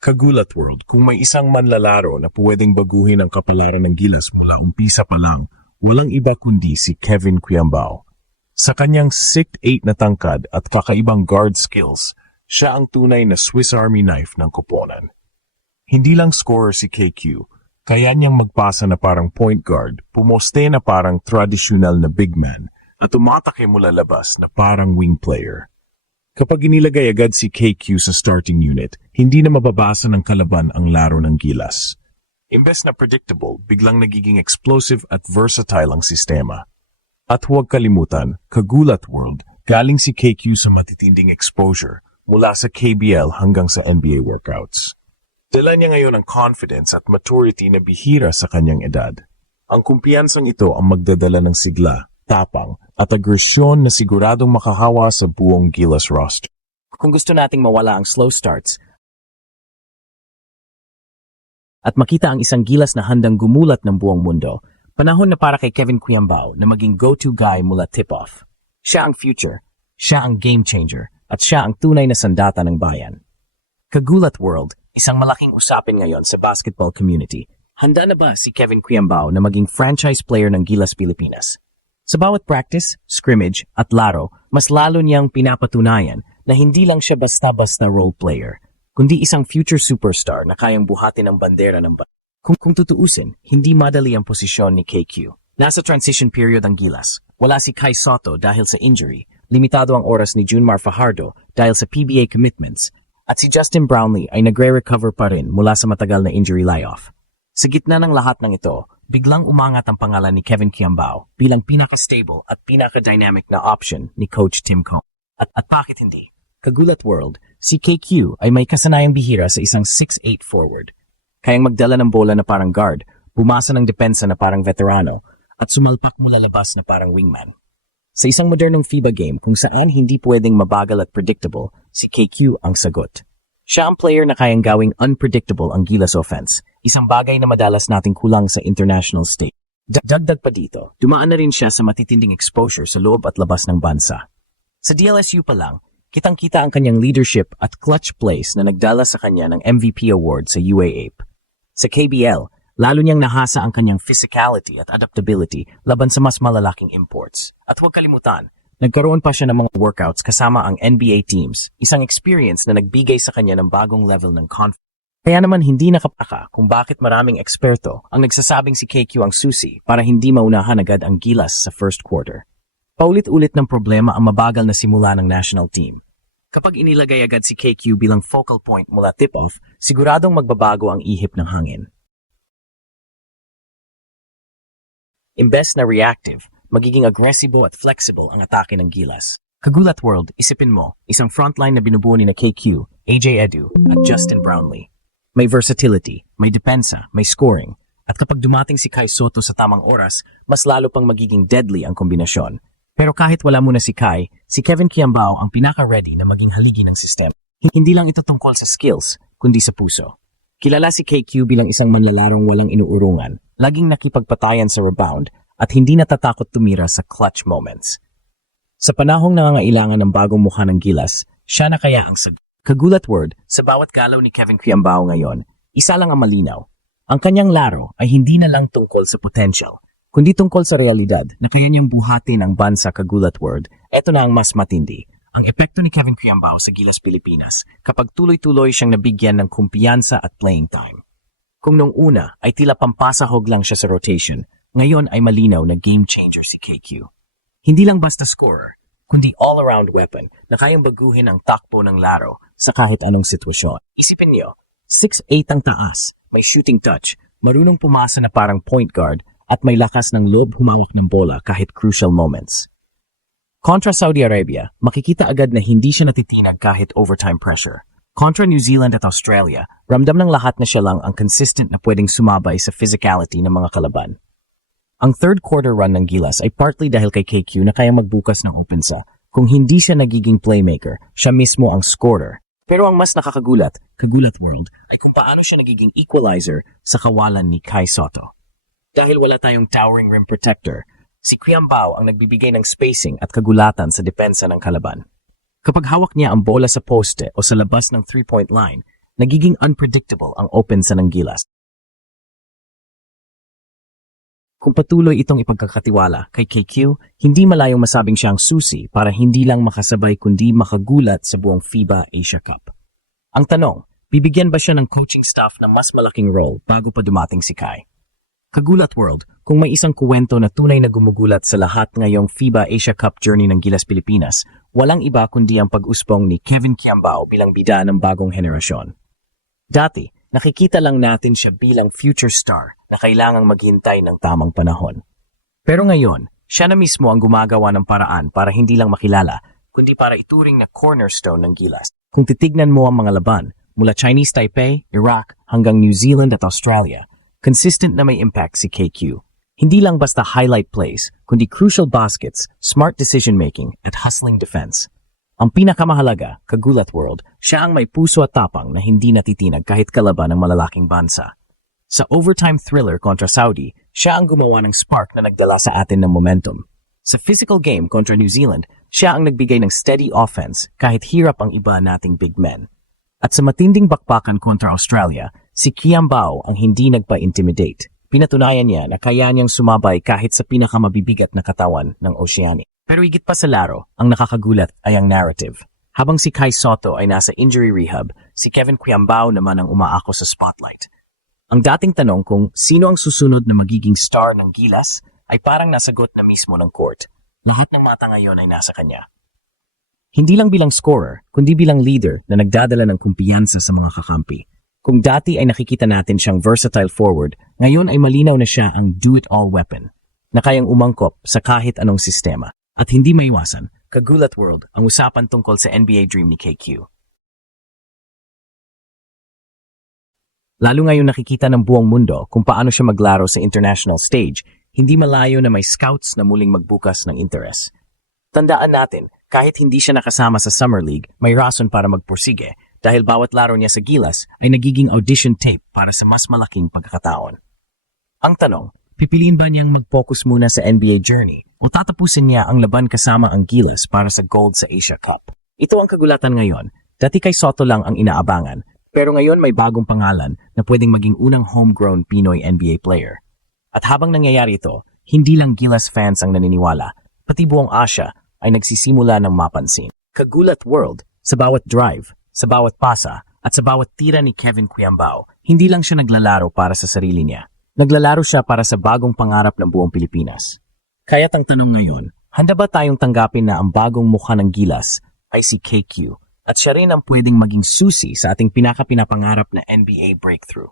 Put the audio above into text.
Kagulat World, kung may isang manlalaro na pwedeng baguhin ang kapalaran ng Gilas mula umpisa pa lang, walang iba kundi si Kevin Quiambao. Sa kanyang 6'8" na tangkad at kakaibang guard skills, siya ang tunay na Swiss Army knife ng koponan. Hindi lang scorer si KQ, kaya niyang magpasa na parang point guard, pumoste na parang tradisyonal na big man, at umatake mula labas na parang wing player. Kapag inilagay agad si KQ sa starting unit, hindi na mababasa ng kalaban ang laro ng Gilas. Imbes na predictable, biglang nagiging explosive at versatile ang sistema. At huwag kalimutan, Kagulat World, galing si KQ sa matitinding exposure mula sa KBL hanggang sa NBA workouts. Dala niya ngayon ang confidence at maturity na bihira sa kanyang edad. Ang kumpiyansang ito ang magdadala ng sigla, tapang, at agresyon na siguradong makahawa sa buong Gilas roster. Kung gusto nating mawala ang slow starts at makita ang isang Gilas na handang gumulat ng buong mundo, panahon na para kay Kevin Quiambao na maging go-to guy mula tip-off. Siya ang future, siya ang game changer, at siya ang tunay na sandata ng bayan. Kagulat World, isang malaking usapin ngayon sa basketball community. Handa na ba si Kevin Quiambao na maging franchise player ng Gilas Pilipinas? Sa bawat practice, scrimmage, at laro, mas lalo niyang pinapatunayan na hindi lang siya basta-basta role player, kundi isang future superstar na kayang buhatin ang bandera ng bansa. Kung tutuusin, hindi madali ang posisyon ni KQ. Nasa transition period ang Gilas. Wala si Kai Soto dahil sa injury, limitado ang oras ni Junmar Fajardo dahil sa PBA commitments, at si Justin Brownlee ay nagre-recover pa rin mula sa matagal na injury layoff. Sa gitna ng lahat ng ito, biglang umangat ang pangalan ni Kevin Quiambao bilang pinaka-stable at pinaka-dynamic na option ni Coach Tim Cone. At bakit hindi? Kagulat World, si KQ ay may kasanayang bihira sa isang 6'8" forward. Kayang magdala ng bola na parang guard, bumasa ng depensa na parang veterano, at sumalpak mula labas na parang wingman. Sa isang modernong FIBA game kung saan hindi pwedeng mabagal at predictable, si KQ ang sagot. Siya ang player na kayang gawing unpredictable ang Gilas offense, isang bagay na madalas nating kulang sa international stage. Dagdag pa dito, dumaan na rin siya sa matitinding exposure sa loob at labas ng bansa. Sa DLSU pa lang, kitang-kita ang kanyang leadership at clutch plays na nagdala sa kanya ng MVP award sa UAAP. Sa KBL, lalo niyang nahasa ang kanyang physicality at adaptability laban sa mas malalaking imports. At huwag kalimutan, nagkaroon pa siya ng mga workouts kasama ang NBA teams, isang experience na nagbigay sa kanya ng bagong level ng confidence. Kaya naman hindi nakapaka kung bakit maraming eksperto ang nagsasabing si KQ ang susi para hindi maunahan agad ang Gilas sa first quarter. Paulit-ulit ng problema ang mabagal na simula ng national team. Kapag inilagay agad si KQ bilang focal point mula tip-off, siguradong magbabago ang ihip ng hangin. Imbes na reactive, magiging agresibo at flexible ang atake ng Gilas. Kagulat World, isipin mo, isang frontline na binubuo ni na KQ, AJ Edu, at Justin Brownlee. May versatility, may depensa, may scoring, at kapag dumating si Kai Soto sa tamang oras, mas lalo pang magiging deadly ang kombinasyon. Pero kahit wala muna si Kai, si Kevin Quiambao ang pinaka-ready na maging haligi ng sistema. Hindi lang ito tungkol sa skills, kundi sa puso. Kilala si KQ bilang isang manlalarong walang inuurungan, laging nakipagpatayan sa rebound, at hindi natatakot tumira sa clutch moments. Sa panahong nangangailangan ng bagong mukha ng Gilas, siya na kaya ang sagot. Kagulat Word, sa bawat galaw ni Kevin Quiambao ngayon, isa lang ang malinaw. Ang kanyang laro ay hindi na lang tungkol sa potential, kundi tungkol sa realidad na kaya niyang buhatin ang bansa. Kagulat Word. Ito na ang mas matindi. Ang epekto ni Kevin Quiambao sa Gilas Pilipinas kapag tuloy-tuloy siyang nabigyan ng kumpiyansa at playing time. Kung nung una ay tila pampasahog lang siya sa rotation, ngayon ay malinaw na game changer si KQ. Hindi lang basta scorer, kundi all-around weapon na kayang baguhin ang takbo ng laro sa kahit anong sitwasyon. Isipin niyo, 6'8" ang taas, may shooting touch, marunong pumasa na parang point guard, at may lakas ng loob humawak ng bola kahit crucial moments. Kontra Saudi Arabia, makikita agad na hindi siya natitinag kahit overtime pressure. Kontra New Zealand at Australia, ramdam ng lahat na siya lang ang consistent na pwedeng sumabay sa physicality ng mga kalaban. Ang third quarter run ng Gilas ay partly dahil kay KQ na kaya magbukas ng opensa. Kung hindi siya nagiging playmaker, siya mismo ang scorer. Pero ang mas nakakagulat, Kagulat World, ay kung paano siya nagiging equalizer sa kawalan ni Kai Soto. Dahil wala tayong towering rim protector, si Quiambao ang nagbibigay ng spacing at kagulatan sa depensa ng kalaban. Kapag hawak niya ang bola sa poste o sa labas ng 3-point line, nagiging unpredictable ang opensa ng Gilas. Kung patuloy itong ipagkakatiwala kay KQ, hindi malayong masabing siya ang susi para hindi lang makasabay kundi makagulat sa buong FIBA Asia Cup. Ang tanong, bibigyan ba siya ng coaching staff na mas malaking role bago pa dumating si Kai? Kagulat World, kung may isang kuwento na tunay na gumugulat sa lahat ngayong FIBA Asia Cup journey ng Gilas Pilipinas, walang iba kundi ang pag-usbong ni Kevin Quiambao bilang bida ng bagong henerasyon. Dati, nakikita lang natin siya bilang future star na kailangang maghintay ng tamang panahon. Pero ngayon, siya na mismo ang gumagawa ng paraan para hindi lang makilala, kundi para ituring na cornerstone ng Gilas. Kung titignan mo ang mga laban, mula Chinese Taipei, Iraq, hanggang New Zealand at Australia, consistent na may impact si KQ. Hindi lang basta highlight plays, kundi crucial baskets, smart decision-making, at hustling defense. Ang pinakamahalaga, Kagulat World, siya ang may puso at tapang na hindi natitinag kahit kalaban ng malalaking bansa. Sa overtime thriller kontra Saudi, siya ang gumawa ng spark na nagdala sa atin ng momentum. Sa physical game kontra New Zealand, siya ang nagbigay ng steady offense kahit hirap ang iba nating big men. At sa matinding bakbakan kontra Australia, si Quiambao ang hindi nagpa-intimidate. Pinatunayan niya na kaya niyang sumabay kahit sa pinakamabibigat na katawan ng Oceanic. Pero higit pa sa laro, ang nakakagulat ay ang narrative. Habang si Kai Sotto ay nasa injury rehab, si Kevin Quiambao naman ang umaako sa spotlight. Ang dating tanong kung sino ang susunod na magiging star ng Gilas ay parang nasagot na mismo ng court. Lahat ng mata ngayon ay nasa kanya. Hindi lang bilang scorer, kundi bilang leader na nagdadala ng kumpiyansa sa mga kakampi. Kung dati ay nakikita natin siyang versatile forward, ngayon ay malinaw na siya ang do-it-all weapon na kayang umangkop sa kahit anong sistema. At hindi maiwasan, Kagulat World ang usapan tungkol sa NBA dream ni KQ. Lalo ngayon nakikita ng buong mundo kung paano siya maglaro sa international stage, hindi malayo na may scouts na muling magbukas ng interes. Tandaan natin, kahit hindi siya nakasama sa Summer League, may rason para magpursige dahil bawat laro niya sa Gilas ay nagiging audition tape para sa mas malaking pagkakataon. Ang tanong, pipiliin ba niyang mag-focus muna sa NBA journey o tatapusin niya ang laban kasama ang Gilas para sa gold sa Asia Cup? Ito ang kagulatan ngayon. Dati kay Sotto lang ang inaabangan, pero ngayon may bagong pangalan na pwedeng maging unang homegrown Pinoy NBA player. At habang nangyayari ito, hindi lang Gilas fans ang naniniwala, pati buong Asia ay nagsisimula ng mapansin. Kagulat World, sa bawat drive, sa bawat pasa, at sa bawat tira ni Kevin Quiambao, hindi lang siya naglalaro para sa sarili niya. Naglalaro siya para sa bagong pangarap ng buong Pilipinas. Kaya't ang tanong ngayon, handa ba tayong tanggapin na ang bagong mukha ng Gilas ay si KQ at siya rin ang pwedeng maging susi sa ating pinakapangarap na NBA breakthrough?